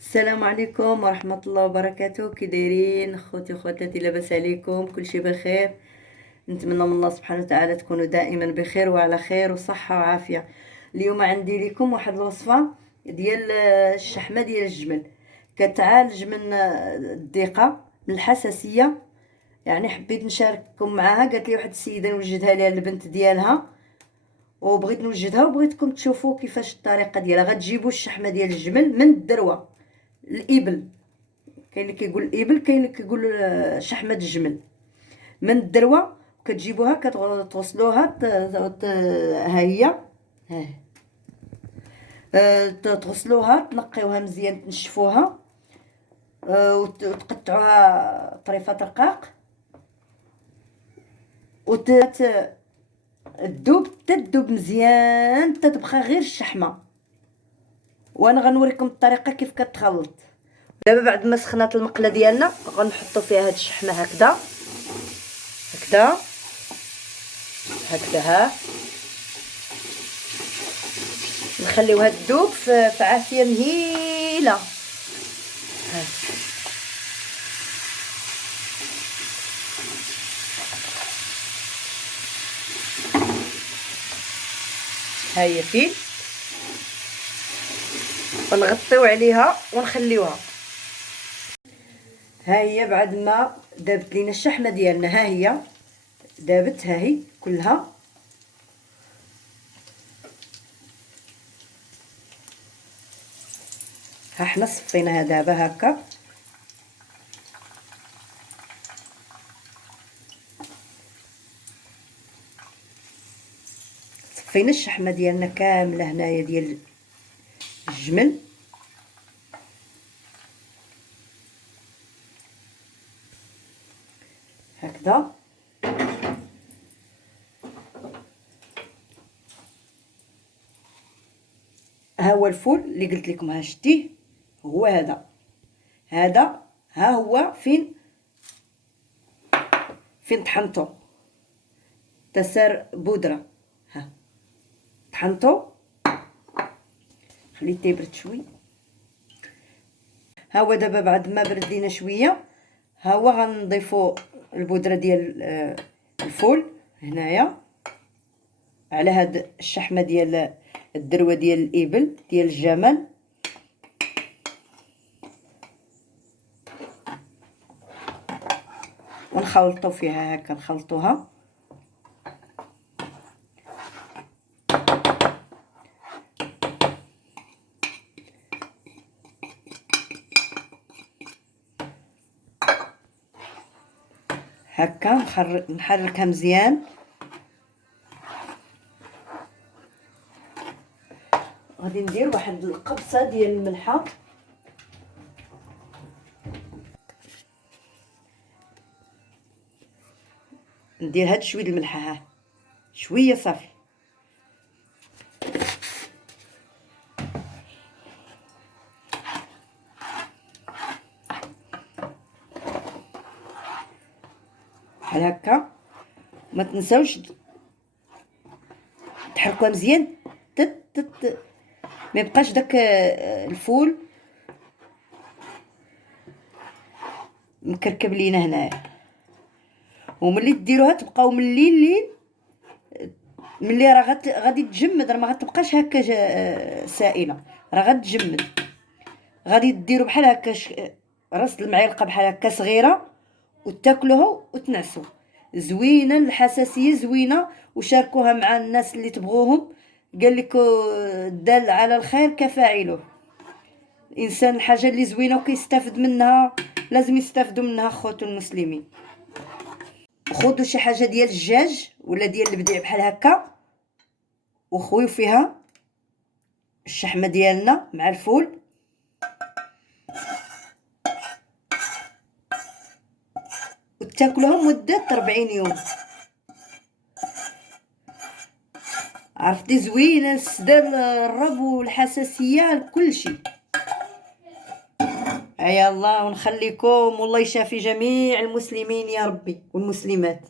السلام عليكم ورحمة الله وبركاته. كي دايرين خوتي وخواتاتي؟ لاباس عليكم؟ كلشي بخير؟ نتمنى من الله سبحانه وتعالى تكونوا دائما بخير وعلى خير وصحة وعافية. اليوم عندي لكم واحد الوصفة ديال الشحمة ديال الجمل، كتعالج من الضيقة، من الحساسية. يعني حبيت نشارككم معاها. قالت لي واحد السيدة نوجدها لها البنت ديالها، وبغيت نوجدها وبغيتكم تشوفوا كيفاش الطريقة ديالها. غتجيبوا الشحمة ديال الجمل من الدروة، الإبل. كاين اللي كيقول الابل، كاين اللي كيقول شحمه الجمل. من الدروه كتجيبوها كتغسلوها ها هي، ها تغسلوها، تنقيوها مزيان، تنشفوها، وتقطعوها طريفات رقاق، تدوب تدوب مزيان تتبقى غير الشحمه. وانا غنوريكم الطريقه كيف كتخلط. دابا بعد ما سخنات المقله ديالنا غنحطوا فيها هاد الشحمه هكذا هكذا هكذا، ها نخليوها تذوب في عافيه مهيله. ها هي فين، ونغطيو عليها ونخليوها. ها هي بعد ما دابت لينا الشحمه ديالنا، ها هي دابت، ها هي كلها. ها حنا صفيناها دابا هكا. صفينا الشحمه ديالنا كامله هنايا ديال الجمل. هكذا ها هو الفول اللي قلت لكم، ها شتيه، هو هذا ها هو فين طحنتو تسار بودره. ها طحنتو، خليته يبرد شوي. ها هو دابا بعد ما برد لينا شويه، ها هو غنضيفو البودره ديال الفول هنايا على هاد الشحمه ديال الدروه ديال الابل ديال الجمل. ونخلطو فيها هكا، نخلطوها. هكا نحركها مزيان. غادي ندير واحد القبصه ديال الملحه، ندير هاد شويه الملحه، ها شويه صافي. بحال هكا. ما تنساوش تحركوها مزيان، ما يبقاش داك الفول مكركب لينا هنايا. وملي ديروها تبقاو من الليل ملي راه غادي تجمد، راه ما غتبقاش هكا سائله، راه غتجمد. غادي ديروا بحال هكا راس المعلقه بحال هكا صغيره، وتاكلوها وتنعسوا. زوينه الحساسيه، زوينه. وشاركوها مع الناس اللي تبغوهم. قال لك الدال على الخير كفاعله. الانسان الحاجه اللي زوينه وكيستافد منها لازم يستافدوا منها خوتو المسلمين. خذوا شي حاجه ديال الدجاج ولا ديال البديع بحال هكا، وخويو فيها الشحمه ديالنا مع الفول، وتاكلوها مده 40 يوم. عرفتي زوينه السدال، الرب والحساسيه كلشي. يا الله، ونخليكم والله يشافي جميع المسلمين يا ربي والمسلمات.